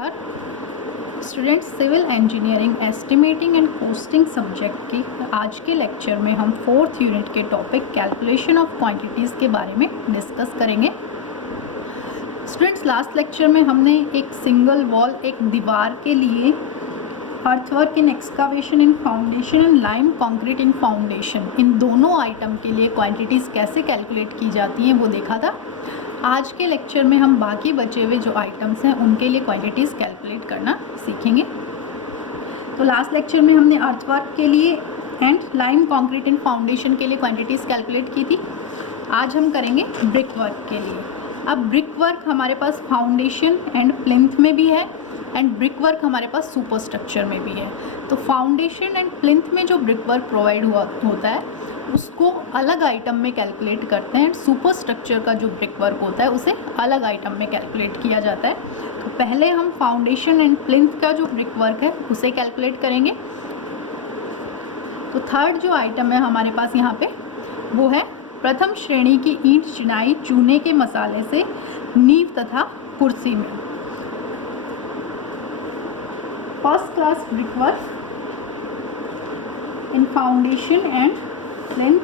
Students, civil engineering estimating and costing subject के आज के लेक्चर में हम 4th यूनिट के टॉपिक कैलकुलेशन ऑफ क्वांटिटीज़ के बारे में डिस्कस करेंगे। स्टूडेंट्स, लास्ट लेक्चर में हमने एक सिंगल वॉल, एक दीवार के लिए earthwork in excavation in foundation and lime concrete in foundation, इन दोनों आइटम के लिए क्वांटिटीज़ कैसे कैलकुलेट की जाती हैं वो देखा था। आज के लेक्चर में हम बाकी बचे हुए जो आइटम्स हैं उनके लिए क्वांटिटीज़ कैलकुलेट करना सीखेंगे। तो लास्ट लेक्चर में हमने अर्थवर्क के लिए and lime concrete and foundation के लिए क्वांटिटीज़ कैलकुलेट की थी। आज हम करेंगे ब्रिक वर्क के लिए। अब ब्रिक वर्क हमारे पास फाउंडेशन एंड प्लिंथ में भी है एंड ब्रिक वर्क हमारे पास सुपर स्ट्रक्चर में भी है। तो फाउंडेशन एंड प्लिंथ में जो ब्रिक वर्क प्रोवाइड होता है उसको अलग आइटम में कैलकुलेट करते हैं। सुपर स्ट्रक्चर का जो ब्रिक वर्क होता है उसे अलग आइटम में कैलकुलेट किया जाता है। तो पहले हम फाउंडेशन एंड प्लिंथ का जो ब्रिक वर्क है उसे कैलकुलेट करेंगे। तो थर्ड जो आइटम है हमारे पास यहाँ पे वो है प्रथम श्रेणी की ईंट चिनाई चूने के मसाले से नींव तथा कुर्सी में। First class brick work in foundation and plinth,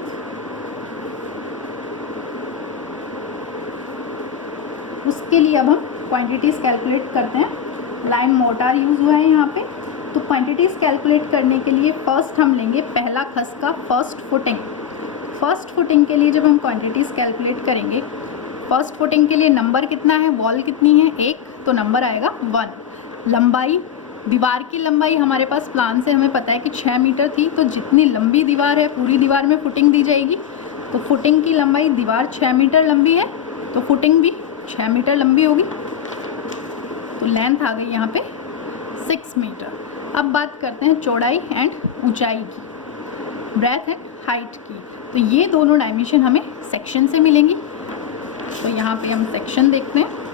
उसके लिए अब हम क्वांटिटीज़ कैलकुलेट करते हैं। लाइम मोर्टार यूज़ हुआ है यहाँ पे। तो क्वांटिटीज़ कैलकुलेट करने के लिए फर्स्ट हम लेंगे पहला खसका, फर्स्ट फुटिंग। फर्स्ट फुटिंग के लिए जब हम क्वांटिटीज़ कैलकुलेट करेंगे, फर्स्ट फुटिंग के लिए नंबर कितना है, वॉल कितनी है, 1, तो नंबर आएगा 1। लंबाई, दीवार की लंबाई हमारे पास प्लान से हमें पता है कि 6 मीटर थी। तो जितनी लंबी दीवार है पूरी दीवार में फुटिंग दी जाएगी। तो फुटिंग की लंबाई, दीवार 6 मीटर लंबी है तो फुटिंग भी 6 मीटर लंबी होगी। तो लेंथ आ गई यहाँ पे 6 मीटर। अब बात करते हैं चौड़ाई एंड ऊंचाई की, ब्रेथ एंड हाइट की। तो ये दोनों डायमेंशन हमें सेक्शन से मिलेंगी। तो यहाँ पे हम सेक्शन देखते हैं।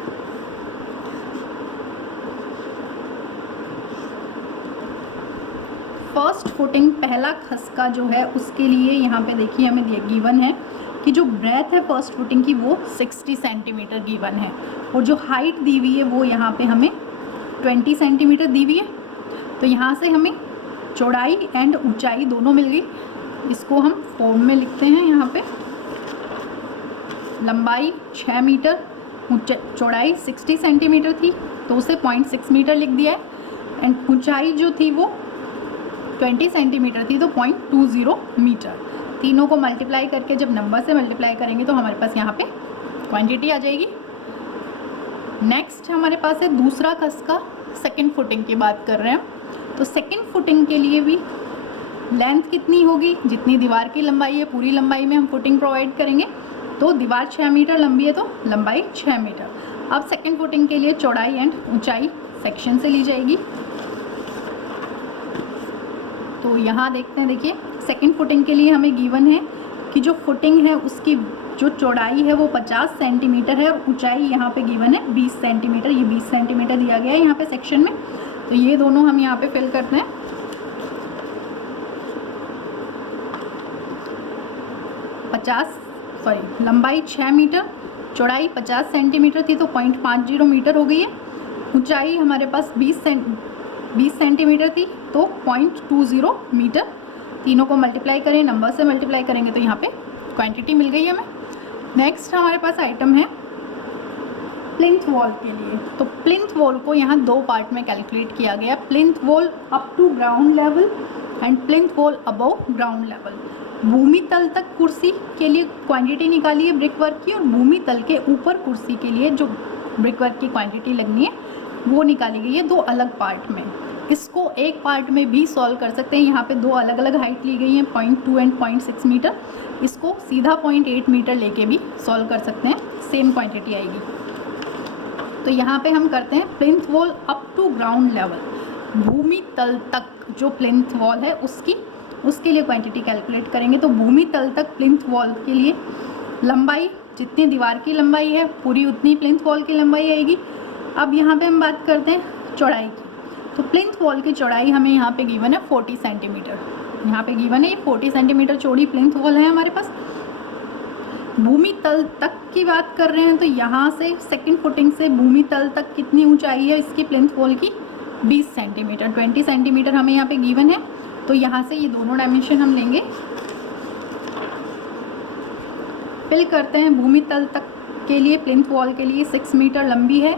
फर्स्ट फुटिंग पहला खसका जो है उसके लिए यहाँ पे देखिए हमें गिवन है कि जो ब्रेथ है फर्स्ट फुटिंग की वो 60 सेंटीमीटर गिवन है और जो हाइट दी हुई है वो यहाँ पे हमें 20 सेंटीमीटर दी हुई है। तो यहाँ से हमें चौड़ाई एंड ऊंचाई दोनों मिल गई। इसको हम फॉर्म में लिखते हैं। यहाँ पे लंबाई 6 मीटर, चौड़ाई 60 सेंटीमीटर थी तो उसे 0.6 मीटर लिख दिया है एंड ऊंचाई जो थी वो 20 सेंटीमीटर थी तो 0.20 मीटर। तीनों को मल्टीप्लाई करके जब नंबर से मल्टीप्लाई करेंगे तो हमारे पास यहाँ पे क्वांटिटी आ जाएगी। नेक्स्ट हमारे पास है दूसरा खसका, सेकंड फुटिंग की बात कर रहे हैं। तो सेकंड फुटिंग के लिए भी लेंथ कितनी होगी, जितनी दीवार की लंबाई है पूरी लंबाई में हम फुटिंग प्रोवाइड करेंगे। तो दीवार 6 मीटर लंबी है तो लंबाई 6 मीटर। अब सेकंड फुटिंग के लिए चौड़ाई एंड ऊंचाई सेक्शन से ली जाएगी। तो यहाँ देखते हैं, देखिए सेकंड फुटिंग के लिए हमें गिवन है कि जो फुटिंग है उसकी जो चौड़ाई है वो 50 सेंटीमीटर है और ऊंचाई यहाँ पे गिवन है 20 सेंटीमीटर। ये 20 सेंटीमीटर दिया गया है यहाँ पे सेक्शन में। तो ये दोनों हम यहाँ पे फिल करते हैं। लंबाई 6 मीटर, चौड़ाई 50 सेंटीमीटर थी तो 0.50 मीटर हो गई है। ऊंचाई हमारे पास 20 सेंटीमीटर थी तो 0.20 मीटर। तीनों को मल्टीप्लाई करें, नंबर से मल्टीप्लाई करेंगे तो यहाँ पे क्वांटिटी मिल गई हमें। नेक्स्ट हमारे पास आइटम है प्लिंथ वॉल के लिए। तो प्लिंथ वॉल को यहाँ 2 पार्ट में कैलकुलेट किया गया। Plinth wall up to ground level and plinth wall above ground level. भूमि तल तक कुर्सी के लिए क्वांटिटी निकाली है ब्रिक वर्क की और भूमि तल के ऊपर कुर्सी के लिए जो ब्रिक वर्क की क्वांटिटी लगनी है वो निकाली गई है 2 अलग पार्ट में। इसको एक पार्ट में भी सॉल्व कर सकते हैं। यहाँ पे 2 अलग अलग हाइट ली गई हैं, 0.2 एंड 0.6 मीटर। इसको सीधा 0.8 मीटर लेके भी सॉल्व कर सकते हैं, सेम क्वांटिटी आएगी। तो यहाँ पे हम करते हैं plinth wall up to ground level, भूमि तल तक जो प्लिंथ वॉल है उसके लिए क्वांटिटी कैलकुलेट करेंगे। तो भूमि तल तक प्लिंथ वॉल के लिए लंबाई, जितनी दीवार की लंबाई है पूरी उतनी प्लिंथ वॉल की लंबाई आएगी। अब यहाँ पे हम बात करते हैं चौड़ाई की। तो प्लिंथ वॉल की चौड़ाई हमें यहाँ पे गिवन है 40 सेंटीमीटर। यहाँ पे गिवन है ये 40 सेंटीमीटर चौड़ी प्लिंथ वॉल है हमारे पास। भूमि तल तक की बात कर रहे हैं तो यहाँ से सेकंड फुटिंग से भूमि तल तक कितनी ऊंचाई है इसकी प्लिंथ वॉल की? 20 सेंटीमीटर, 20 सेंटीमीटर हमें यहाँ पे गिवन है। तो यहाँ से ये दोनों डायमेंशन हम लेंगे, फिल करते हैं। भूमि तल तक के लिए प्लिंथ वॉल के लिए 6 मीटर लंबी है,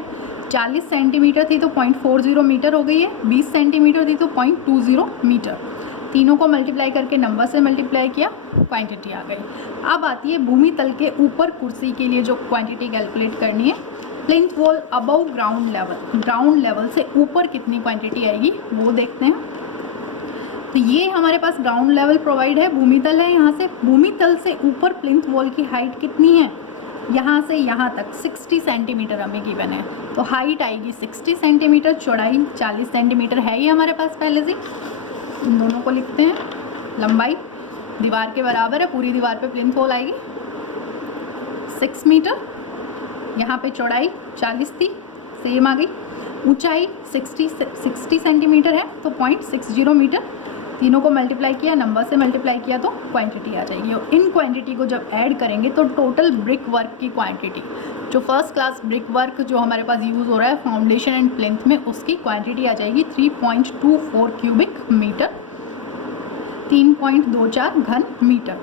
40 सेंटीमीटर थी तो 0.40 मीटर हो गई है, 20 सेंटीमीटर थी तो 0.20 मीटर। तीनों को मल्टीप्लाई करके नंबर से मल्टीप्लाई किया, क्वांटिटी आ गई। अब आती है भूमि तल के ऊपर कुर्सी के लिए जो क्वांटिटी कैलकुलेट करनी है। Plinth wall above ground level, ground level से ऊपर कितनी क्वांटिटी आएगी वो देखते हैं। तो ये हमारे पास ग्राउंड लेवल प्रोवाइड है, भूमि तल है। यहाँ से भूमि तल से ऊपर प्लिंथ वॉल की हाइट कितनी है? यहाँ से यहाँ तक 60 सेंटीमीटर हमें गिवन है, तो हाइट आएगी 60 सेंटीमीटर, चौड़ाई 40 सेंटीमीटर है ही हमारे पास पहले से। इन दोनों को लिखते हैं। लंबाई दीवार के बराबर है, पूरी दीवार पे प्लिंथ वॉल आएगी 6 मीटर। यहाँ पे चौड़ाई 40 थी, सेम आ गई। ऊंचाई 60 सेंटीमीटर है तो 0.60 मीटर। तीनों को मल्टीप्लाई किया, नंबर से मल्टीप्लाई किया तो क्वांटिटी आ जाएगी। और इन क्वांटिटी को जब ऐड करेंगे तो टोटल ब्रिक वर्क की क्वांटिटी, जो फर्स्ट क्लास ब्रिक वर्क जो हमारे पास यूज़ हो रहा है फाउंडेशन एंड प्लिंथ में, उसकी क्वांटिटी आ जाएगी 3.24 क्यूबिक मीटर, 3.24 घन मीटर।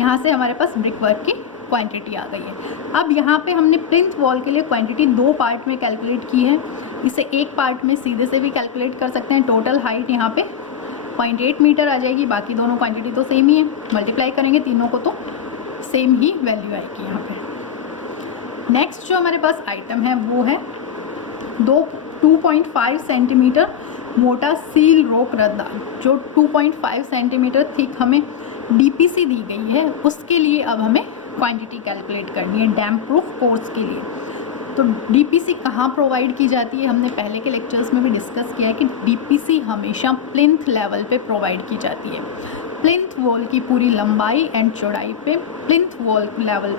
यहाँ से हमारे पास ब्रिक वर्क की क्वांटिटी आ गई है। अब यहाँ पे हमने प्लिंथ वॉल के लिए क्वांटिटी 2 पार्ट में कैलकुलेट की है। इसे एक पार्ट में सीधे से भी कैलकुलेट कर सकते हैं। टोटल हाइट यहाँ पे 0.8 मीटर आ जाएगी, बाकी दोनों क्वांटिटी तो सेम ही है। मल्टीप्लाई करेंगे तीनों को तो सेम ही वैल्यू आएगी यहाँ पे। नेक्स्ट जो हमारे पास आइटम है वो है 2.5 सेंटीमीटर मोटा सील रोक रद्दा, जो 2.5 सेंटीमीटर थिक हमें डीपीसी दी गई है, उसके लिए अब हमें क्वांटिटी कैलकुलेट करनी है डैम प्रूफ कोर्स के लिए। तो डीपीसी कहाँ प्रोवाइड की जाती है, हमने पहले के लेक्चर्स में भी डिस्कस किया है कि डीपीसी हमेशा प्लिंथ लेवल पे प्रोवाइड की जाती है। प्लिंथ वॉल की पूरी लंबाई एंड चौड़ाई पे प्लिंथ लेवल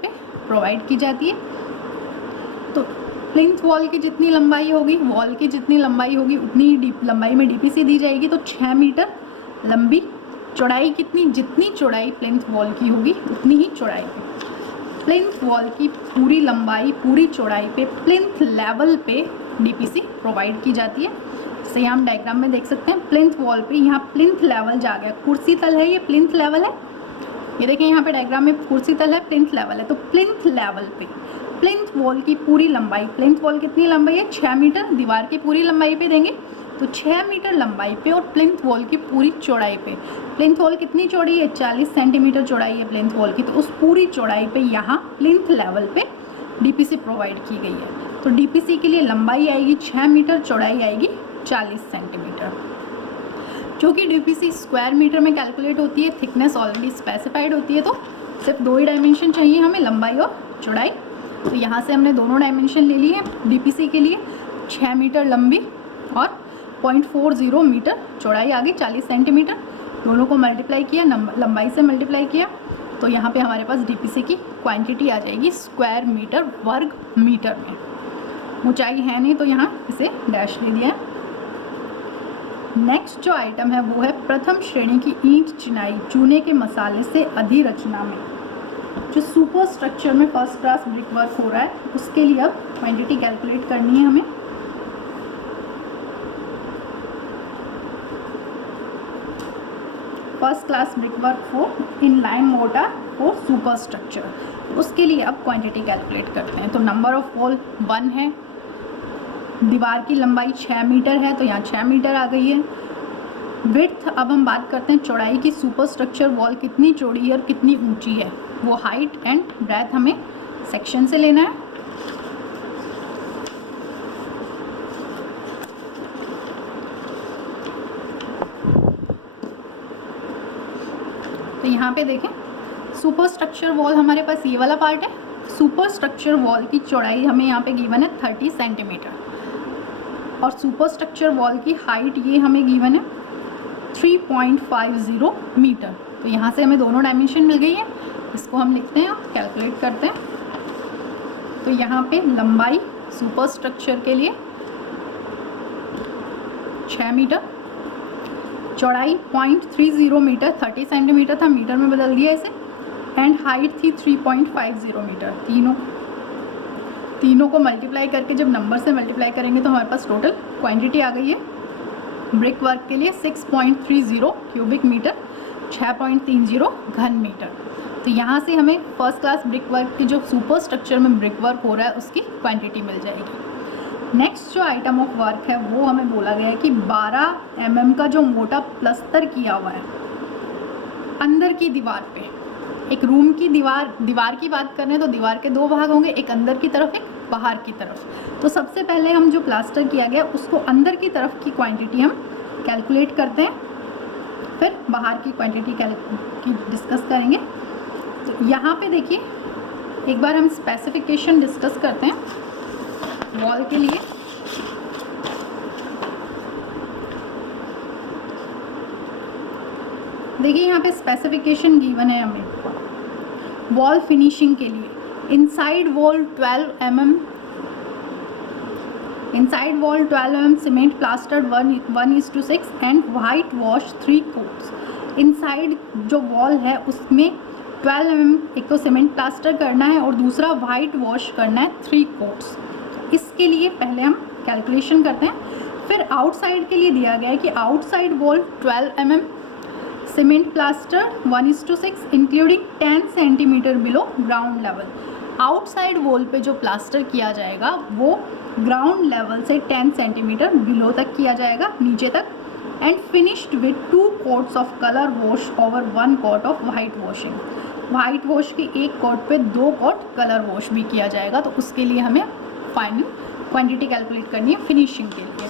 पे प्रोवाइड की जाती है। तो प्लिंथ वॉल की जितनी लंबाई होगी, वॉल की जितनी लंबाई होगी उतनी ही लंबाई में डीपीसी दी जाएगी। तो 6 मीटर लंबी, चौड़ाई कितनी, जितनी चौड़ाई प्लिंथ वॉल की होगी उतनी ही चौड़ाई पे प्लिंथ वॉल की पूरी लंबाई पूरी चौड़ाई पे प्लिंथ लेवल पे डीपीसी प्रोवाइड की जाती है। इसे हम डायग्राम में देख सकते हैं। प्लिंथ वॉल पे यहाँ प्लिंथ लेवल जा गया, कुर्सी तल है, ये प्लिंथ लेवल है। ये देखें यहाँ पे डायग्राम में कुर्सी तल है, प्लिंथ लेवल है। तो प्लिंथ लेवल पे प्लिंथ वॉल की पूरी लंबाई, प्लिंथ वॉल कितनी लंबाई है? 6 मीटर। दीवार की पूरी लंबाई पे देंगे तो 6 मीटर लंबाई पे और प्लिंथ वॉल की पूरी चौड़ाई पे। प्लिंथ वॉल कितनी चौड़ी है? 40 सेंटीमीटर चौड़ाई है प्लिंथ वॉल की। तो उस पूरी चौड़ाई पे यहाँ प्लिंथ लेवल पे डीपीसी प्रोवाइड की गई है। तो डीपीसी के लिए लंबाई आएगी 6 मीटर, चौड़ाई आएगी 40 सेंटीमीटर। क्योंकि डीपीसी स्क्वायर मीटर में कैलकुलेट होती है, थिकनेस ऑलरेडी स्पेसिफाइड होती है, तो सिर्फ 2 ही डायमेंशन चाहिए हमें, लंबाई और चौड़ाई। तो यहाँ से हमने दोनों डायमेंशन ले लिए डीपीसी के लिए। 6 मीटर लंबी और 0.40 मीटर चौड़ाई आ गई, 40 सेंटीमीटर। दोनों को मल्टीप्लाई किया, लंबाई से मल्टीप्लाई किया, तो यहाँ पे हमारे पास डीपीसी की क्वांटिटी आ जाएगी स्क्वायर मीटर, वर्ग मीटर में। ऊंचाई है नहीं तो यहाँ इसे डैश दे दिया है। नेक्स्ट जो आइटम है वो है प्रथम श्रेणी की ईंट चिनाई चूने के मसाले से अधिरचना में, जो सुपर स्ट्रक्चर में फर्स्ट क्लास ब्रिक वर्क हो रहा है, उसके लिए अब क्वांटिटी कैलकुलेट करनी है हमें। First class brick work for in lime mortar for super structure, उसके लिए अब क्वांटिटी कैलकुलेट करते हैं। तो नंबर ऑफ वॉल 1 है, दीवार की लंबाई 6 मीटर है तो यहाँ 6 मीटर आ गई है। विड्थ, अब हम बात करते हैं चौड़ाई की। सुपर स्ट्रक्चर वॉल कितनी चौड़ी है और कितनी ऊंची है, वो हाइट एंड ब्रेथ हमें सेक्शन से लेना है। तो यहाँ पे देखें, सुपर स्ट्रक्चर वॉल हमारे पास ये वाला पार्ट है। सुपर स्ट्रक्चर वॉल की चौड़ाई हमें यहाँ पे गिवन है 30 सेंटीमीटर और सुपर स्ट्रक्चर वॉल की हाइट ये हमें गिवन है 3.50 मीटर। तो यहाँ से हमें दोनों डायमेंशन मिल गई है, इसको हम लिखते हैं, कैलकुलेट करते हैं। तो यहाँ पे लंबाई सुपर स्ट्रक्चर के लिए 6 मीटर, चौड़ाई 0.30 मीटर, 30 सेंटीमीटर था, मीटर में बदल दिया इसे, एंड हाइट थी 3.50 मीटर। तीनों को मल्टीप्लाई करके जब नंबर से मल्टीप्लाई करेंगे तो हमारे पास टोटल क्वांटिटी आ गई है ब्रिक वर्क के लिए 6.30 क्यूबिक मीटर, 6.30 घन मीटर। तो यहाँ से हमें फर्स्ट क्लास ब्रिक वर्क की जो सुपर स्ट्रक्चर में ब्रिक वर्क हो रहा है उसकी क्वांटिटी मिल जाएगी। नेक्स्ट जो आइटम ऑफ वर्क है वो हमें बोला गया है कि 12 mm का जो मोटा प्लस्तर किया हुआ है अंदर की दीवार पे। एक रूम की दीवार की बात करें तो दीवार के दो भाग होंगे, एक अंदर की तरफ एक बाहर की तरफ। तो सबसे पहले हम जो प्लास्टर किया गया उसको अंदर की तरफ की क्वांटिटी हम कैलकुलेट करते हैं, फिर बाहर की क्वांटिटी की डिस्कस करेंगे। तो यहाँ पे देखिए एक बार हम स्पेसिफिकेशन डिस्कस करते हैं वॉल के लिए। देखिए यहाँ पे स्पेसिफिकेशन गिवन है हमें वॉल फिनिशिंग के लिए। Inside wall 12 mm cement plastered 1:6 and white wash 3 quotes. Inside जो वॉल है उसमें 12 mm एक तो सीमेंट प्लास्टर करना है और दूसरा वाइट वॉश करना है 3 कोट्स। इसके लिए पहले हम कैलकुलेशन करते हैं। फिर आउटसाइड के लिए दिया गया है कि outside wall 12 mm cement plaster 1:6 including 10 centimetre below ground level. Outside wall पे जो प्लास्टर किया जाएगा वो ग्राउंड लेवल से 10 सेंटीमीटर बिलो तक किया जाएगा, नीचे तक। And finished with 2 coats of colour wash over 1 coat of white washing. White wash की एक कोट पे 2 कोट कलर वॉश भी किया जाएगा। तो उसके लिए हमें फाइनल क्वांटिटी कैलकुलेट करनी है फिनिशिंग के लिए।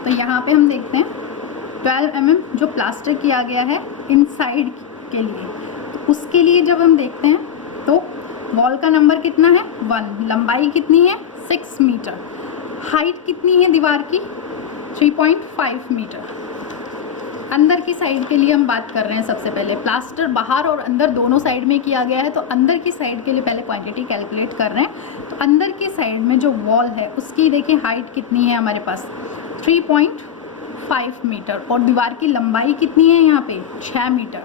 तो यहाँ पे हम देखते हैं 12 mm जो प्लास्टर किया गया है इनसाइड के लिए। तो उसके लिए जब हम देखते हैं तो वॉल का नंबर कितना है 1, लंबाई कितनी है 6 मीटर, हाइट कितनी है दीवार की 3.5 मीटर। अंदर की साइड के लिए हम बात कर रहे हैं। सबसे पहले प्लास्टर बाहर और अंदर दोनों साइड में किया गया है, तो अंदर की साइड के लिए पहले क्वांटिटी कैलकुलेट कर रहे हैं। तो अंदर की साइड में जो वॉल है उसकी देखिए हाइट कितनी है हमारे पास 3.5 मीटर और दीवार की लंबाई कितनी है यहाँ पे 6 मीटर।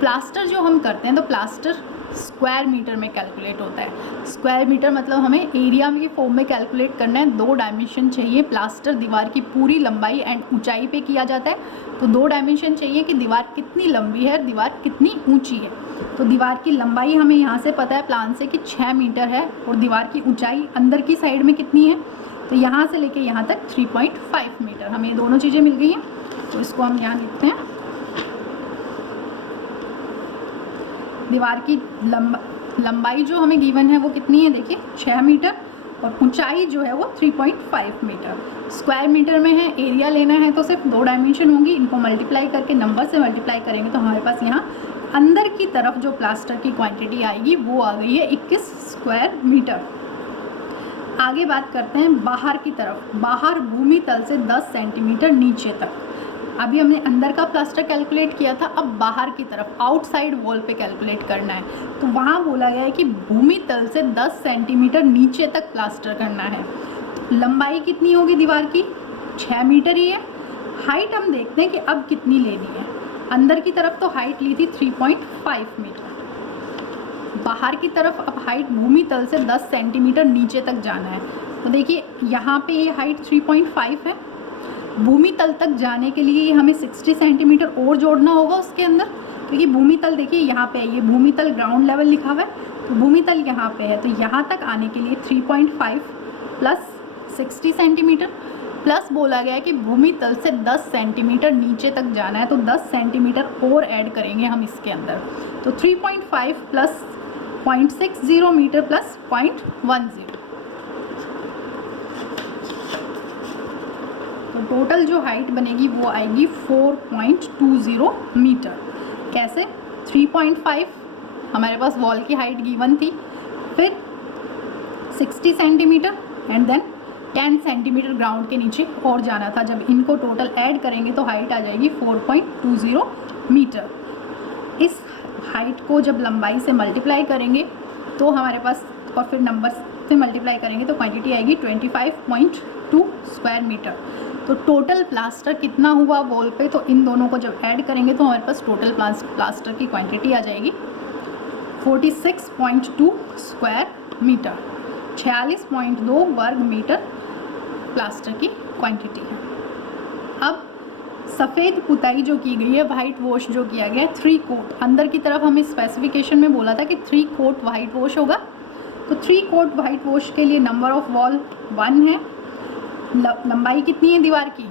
प्लास्टर जो हम करते हैं तो प्लास्टर स्क्वायर मीटर में कैलकुलेट होता है। स्क्वायर मीटर मतलब हमें एरिया की फॉर्म में कैलकुलेट करना है। 2 डायमेंशन चाहिए। प्लास्टर दीवार की पूरी लंबाई एंड ऊंचाई पे किया जाता है, तो 2 डायमेंशन चाहिए कि दीवार कितनी लंबी है, दीवार कितनी ऊंची है। तो दीवार की लंबाई हमें यहाँ से पता है प्लान से कि 6 मीटर है और दीवार की ऊंचाई अंदर की साइड में कितनी है, तो यहाँ से लेके यहाँ तक 3.5 मीटर। हमें दोनों चीज़ें मिल गई हैं, तो इसको हम यहाँ लिखते हैं। दीवार की लंबाई जो हमें गिवन है वो कितनी है देखिए 6 मीटर और ऊंचाई जो है वो 3.5 मीटर। स्क्वायर मीटर में है, एरिया लेना है तो सिर्फ 2 डायमेंशन होंगी। इनको मल्टीप्लाई करके नंबर से मल्टीप्लाई करेंगे तो हमारे पास यहाँ अंदर की तरफ जो प्लास्टर की क्वांटिटी आएगी वो आ गई है 21 स्क्वायर मीटर। आगे बात करते हैं बाहर की तरफ। बाहर भूमि तल से 10 सेंटीमीटर नीचे तक। अभी हमने अंदर का प्लास्टर कैलकुलेट किया था, अब बाहर की तरफ आउटसाइड वॉल पे कैलकुलेट करना है। तो वहाँ बोला गया है कि भूमि तल से 10 सेंटीमीटर नीचे तक प्लास्टर करना है। तो लंबाई कितनी होगी दीवार की 6 मीटर ही है। हाइट हम देखते हैं कि अब कितनी लेनी है। अंदर की तरफ तो हाइट ली थी 3.5 मीटर, बाहर की तरफ अब हाइट भूमि तल से 10 सेंटीमीटर नीचे तक जाना है। तो देखिए यहाँ पे ये हाइट 3.5 है। भूमि तल तक जाने के लिए हमें 60 सेंटीमीटर और जोड़ना होगा उसके अंदर, क्योंकि भूमि तल देखिए यहाँ पे है, ये भूमि तल ग्राउंड लेवल लिखा हुआ है, तो भूमि तल यहाँ पे है। तो यहाँ तक आने के लिए 3.5 प्लस 60 सेंटीमीटर प्लस बोला गया है कि भूमि तल से 10 सेंटीमीटर नीचे तक जाना है, तो 10 सेंटीमीटर और ऐड करेंगे हम इसके अंदर। तो 3.5 प्लस 0.60 मीटर प्लस 0.10, तो टोटल जो हाइट बनेगी वो आएगी 4.20 मीटर। कैसे 3.5 हमारे पास वॉल की हाइट गिवन थी, फिर 60 centimetre and then 10 centimetre ground के नीचे और जाना था। जब इनको टोटल ऐड करेंगे तो हाइट आ जाएगी 4.20 मीटर। इस हाइट को जब लंबाई से मल्टीप्लाई करेंगे तो हमारे पास और फिर नंबर से मल्टीप्लाई करेंगे तो क्वांटिटी आएगी 25.2 स्क्वायर मीटर। तो टोटल प्लास्टर कितना हुआ वॉल पे, तो इन दोनों को जब ऐड करेंगे तो हमारे पास टोटल प्लास्टर की क्वांटिटी आ जाएगी 46.2 स्क्वायर मीटर, 46.2 वर्ग मीटर प्लास्टर की क्वांटिटी है। अब सफ़ेद पुताई जो की गई है, वाइट वॉश जो किया गया है, 3 कोट, अंदर की तरफ हमें स्पेसिफिकेशन में बोला था कि 3 कोट वाइट वॉश होगा। तो 3 कोट वाइट वॉश के लिए नंबर ऑफ वॉल 1 है। लंबाई कितनी है दीवार की?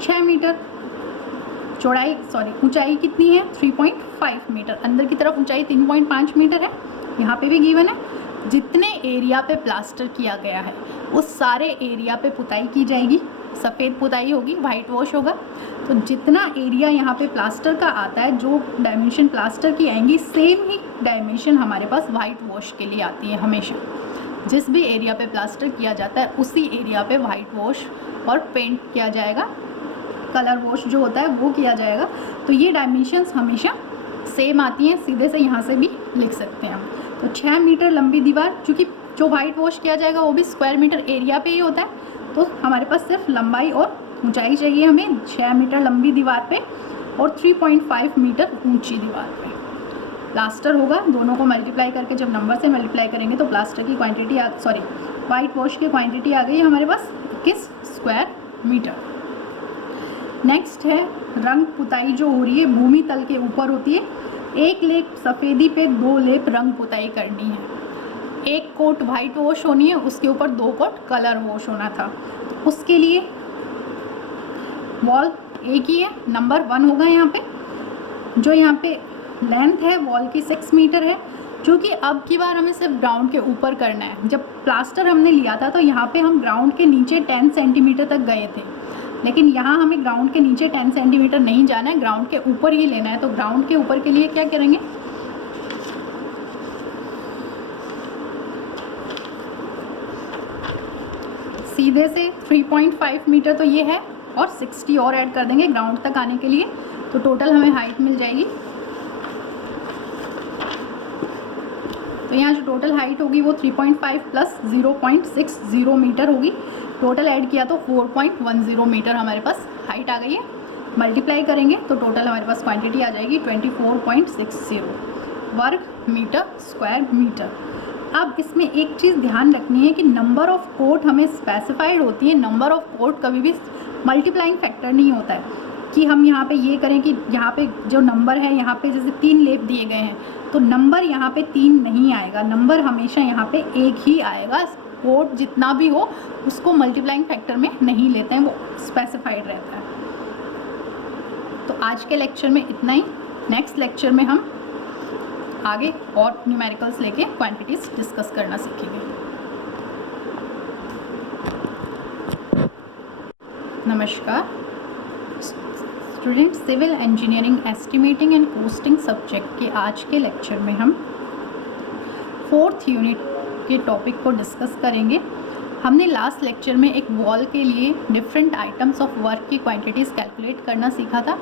6 मीटर। ऊंचाई कितनी है? 3.5 मीटर। अंदर की तरफ ऊंचाई 3.5 मीटर है, यहाँ पे भी गिवन है। जितने एरिया पे प्लास्टर किया गया है उस सारे एरिया पे पुताई की जाएगी, सफ़ेद पुताई होगी, वाइट वॉश होगा। तो जितना एरिया यहाँ पे प्लास्टर का आता है, जो डायमेंशन प्लास्टर की आएंगी, सेम ही डायमेंशन हमारे पास वाइट वॉश के लिए आती है हमेशा। जिस भी एरिया पे प्लास्टर किया जाता है उसी एरिया पे वाइट वॉश और पेंट किया जाएगा, कलर वॉश जो होता है वो किया जाएगा। तो ये डायमेंशंस हमेशा सेम आती हैं, सीधे से यहाँ से भी लिख सकते हैं हम। तो 6 मीटर लंबी दीवार, चूँकि जो वाइट वॉश किया जाएगा वो भी स्क्वायर मीटर एरिया पे ही होता है, तो हमारे पास सिर्फ लंबाई और ऊंचाई चाहिए हमें 6 मीटर लंबी दीवार पे और 3.5 मीटर ऊंची दीवार पे प्लास्टर होगा। दोनों को मल्टीप्लाई करके जब नंबर से मल्टीप्लाई करेंगे तो प्लास्टर की क्वांटिटी वाइट वॉश की क्वांटिटी आ गई हमारे पास 21 स्क्वायर मीटर। नेक्स्ट है रंग पुताई जो हो रही है भूमि तल के ऊपर होती है। 1 लेप सफ़ेदी पे 2 लेप रंग पुताई करनी है। 1 कोट वाइट वॉश होनी है, उसके ऊपर 2 कोट कलर वॉश होना था। उसके लिए वॉल एक ही है, नंबर 1 होगा यहाँ पे। जो यहाँ पे लेंथ है वॉल की 6 मीटर है, क्योंकि अब की बार हमें सिर्फ ग्राउंड के ऊपर करना है। जब प्लास्टर हमने लिया था तो यहाँ पे हम ग्राउंड के नीचे 10 सेंटीमीटर तक गए थे, लेकिन यहाँ हमें ग्राउंड के नीचे 10 सेंटीमीटर नहीं जाना है, ग्राउंड के ऊपर ही लेना है। तो ग्राउंड के ऊपर के लिए क्या करेंगे, सीधे से 3.5 मीटर तो ये है और 60 और ऐड कर देंगे ग्राउंड तक आने के लिए, तो टोटल हमें हाइट मिल जाएगी। तो यहाँ जो टोटल हाइट होगी वो 3.5 प्लस 0.60 मीटर होगी। टोटल ऐड किया तो 4.10 मीटर हमारे पास हाइट आ गई है। मल्टीप्लाई करेंगे तो टोटल हमारे पास क्वांटिटी आ जाएगी 24.60 वर्ग मीटर स्क्वायर मीटर। अब इसमें एक चीज़ ध्यान रखनी है कि नंबर ऑफ़ कोट हमें स्पेसिफाइड होती है। नंबर ऑफ़ कोट कभी भी मल्टीप्लाइंग फैक्टर नहीं होता है कि हम यहाँ पे ये करें कि यहाँ पे जो नंबर है, यहाँ पे जैसे 3 लेप दिए गए हैं तो नंबर यहाँ पे 3 नहीं आएगा, नंबर हमेशा यहाँ पे 1 ही आएगा। कोट जितना भी हो उसको मल्टीप्लाइंग फैक्टर में नहीं लेते हैं, वो स्पेसिफाइड रहता है। तो आज के लेक्चर में इतना ही। नेक्स्ट लेक्चर में हम आगे और न्यूमेरिकल्स लेके क्वांटिटीज़ डिस्कस करना सीखेंगे। नमस्कार student, civil engineering estimating and costing subject के आज के लेक्चर में हम 4th यूनिट के टॉपिक को डिस्कस करेंगे। हमने लास्ट लेक्चर में एक वॉल के लिए डिफरेंट आइटम्स ऑफ वर्क की क्वांटिटीज़ कैलकुलेट करना सीखा था।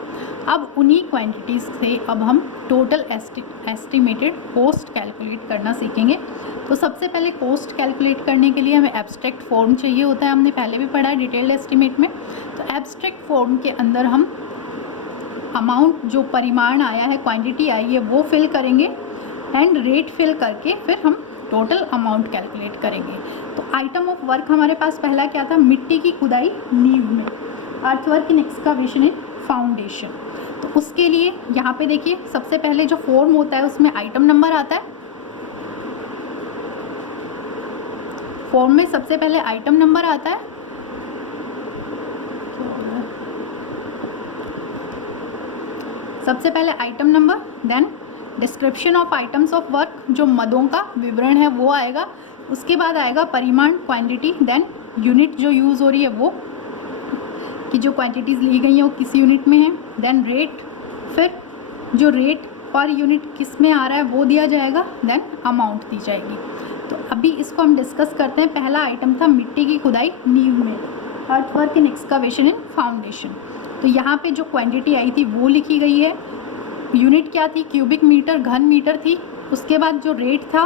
अब उन्हीं क्वांटिटीज़ से अब हम टोटल एस्टिमेटेड कॉस्ट कैलकुलेट करना सीखेंगे। तो सबसे पहले कॉस्ट कैलकुलेट करने के लिए हमें एब्स्ट्रैक्ट फॉर्म चाहिए होता है, हमने पहले भी पढ़ा है डिटेल्ड एस्टिमेट में। तो एब्स्ट्रैक्ट फॉर्म के अंदर हम अमाउंट जो परिमाण आया है, क्वांटिटी आई है, वो फिल करेंगे एंड रेट फिल करके फिर हम टोटल अमाउंट कैलकुलेट करेंगे। तो आइटम ऑफ वर्क हमारे पास पहला क्या था, मिट्टी की खुदाई नींव में, earthwork in excavation in foundation. तो उसके लिए यहाँ पे देखिए सबसे पहले जो फॉर्म होता है उसमें आइटम नंबर आता है। फॉर्म में सबसे पहले आइटम नंबर आता है, सबसे पहले item number, then description of items of work, जो मदों का विवरण है वो आएगा। उसके बाद आएगा परिमाण, क्वांटिटी, देन यूनिट जो यूज़ हो रही है वो, कि जो क्वांटिटीज़ ली गई हैं वो किस यूनिट में है, देन रेट, फिर जो रेट पर यूनिट किस में आ रहा है वो दिया जाएगा, देन अमाउंट दी जाएगी। तो अभी इसको हम डिस्कस करते हैं। पहला आइटम था मिट्टी की खुदाई नींव में, earthwork in excavation in foundation. तो यहाँ पे जो क्वांटिटी आई थी वो लिखी गई है। यूनिट क्या थी, क्यूबिक मीटर, घन मीटर थी। उसके बाद जो रेट था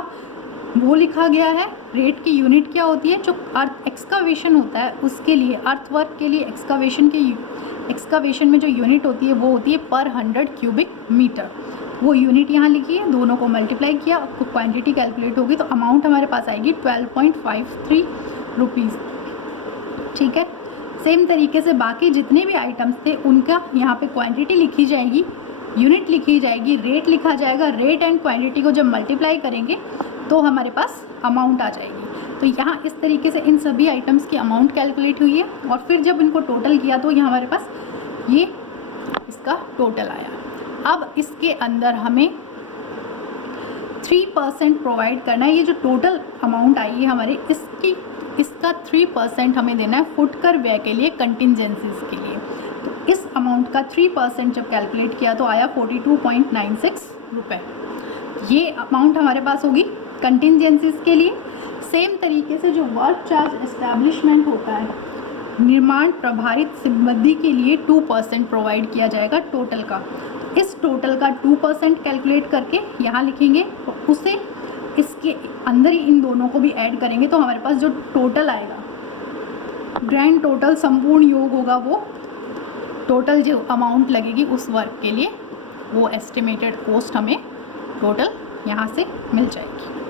वो लिखा गया है, रेट की यूनिट क्या होती है? जो अर्थ एक्सकावेशन होता है उसके लिए, अर्थवर्क के लिए एक्सकावेशन में जो यूनिट होती है वो होती है पर 100 क्यूबिक मीटर। वो यूनिट यहाँ लिखी है, दोनों को मल्टीप्लाई किया, आपको क्वांटिटी कैलकुलेट होगी तो अमाउंट हमारे पास आएगी 12.53 रुपीज़। ठीक है, सेम तरीके से बाकी जितने भी आइटम्स थे उनका यहाँ पे क्वांटिटी लिखी जाएगी, यूनिट लिखी जाएगी, रेट लिखा जाएगा। रेट एंड क्वांटिटी को जब मल्टीप्लाई करेंगे तो हमारे पास अमाउंट आ जाएगी। तो यहाँ इस तरीके से इन सभी आइटम्स की अमाउंट कैलकुलेट हुई है और फिर जब इनको टोटल किया तो यहाँ हमारे पास ये इसका टोटल आया। अब इसके अंदर हमें 3% प्रोवाइड करना है। ये जो टोटल अमाउंट आई है हमारे, इसका 3% हमें देना है फुटकर व्यय के लिए, कंटिजेंसीज के लिए। तो इस अमाउंट का 3% जब कैलकुलेट किया तो आया 42.96 रुपये। ये अमाउंट हमारे पास होगी कंटिजेंसीज के लिए। सेम तरीके से जो वर्क चार्ज एस्टैब्लिशमेंट होता है, निर्माण प्रभारित सिब्बंदी के लिए 2% प्रोवाइड किया जाएगा टोटल का। इस टोटल का 2% कैलकुलेट करके यहाँ लिखेंगे तो उसे इसके अंदर ही इन दोनों को भी ऐड करेंगे तो हमारे पास जो टोटल आएगा, ग्रैंड टोटल संपूर्ण योग होगा, वो टोटल जो अमाउंट लगेगी उस वर्क के लिए वो एस्टिमेटेड कॉस्ट हमें टोटल यहाँ से मिल जाएगी।